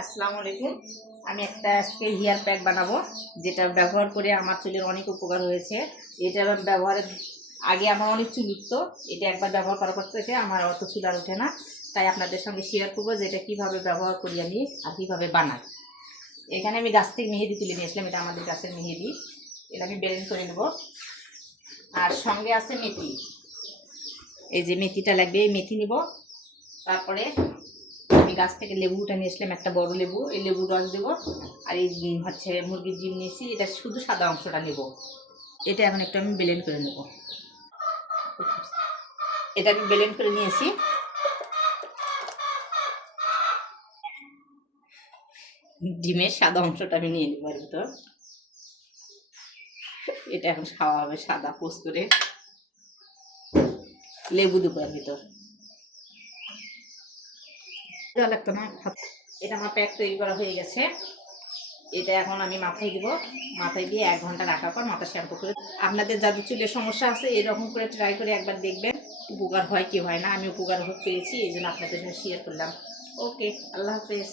আসসালামু আলাইকুম। আমি একটা আজকে হেয়ার প্যাক বানাবো, যেটা ব্যবহার করে আমার চুলের অনেক উপকার হয়েছে। এটা ব্যবহারের আগে আমার অনেক চুল উঠতো, এটা একবার ব্যবহার করার পর থেকে আমার অত চুল আর ওঠে না। তাই আপনাদের সঙ্গে শেয়ার করবো যে এটা কীভাবে ব্যবহার করি আমি আর কীভাবে বানাই। এখানে আমি গাছ থেকে মেহেদি তুলে নিয়ে আসলাম, এটা আমাদের গাছের মেহেদি। এটা আমি ব্লেন্ড করে নেব। আর সঙ্গে আছে মেথি, এই যে মেথিটা লাগবে, এই মেথি নিব। তারপরে আমি গাছ থেকে লেবুটা নিয়ে আসলাম, একটা বড় লেবু, এই লেবু রস দেবো। আর এই হচ্ছে মুরগির ডিম নিয়েছি, এটা শুধু সাদা অংশটা নেব। এটা এখন একটু আমি ব্লেন্ড করে নেব। এটা আমি ব্লেন্ড করে নিয়েছি। ডিমের সাদা অংশটা আমি নিয়ে নেব এর ভিতর। এটা এখন খাওয়া হবে সাদা পোস্ত করে। লেবু দেবো এর ভিতর, লাগতো না। এটা আমার প্যাক তৈরি করা হয়ে গেছে। এটা এখন আমি মাথায় দিব, মাথায় দিয়ে 1 ঘন্টা রাখার পর মাথা শ্যাম্পু করে। আপনাদের যাদের চুলের সমস্যা আছে এরকম করে ট্রাই করে একবার দেখবেন, উপকার হয় কি হয় না। আমি উপকার পেয়েছি, এই জন্য আপনাদের সাথে শেয়ার করলাম। ওকে, আল্লাহ হাফেজ।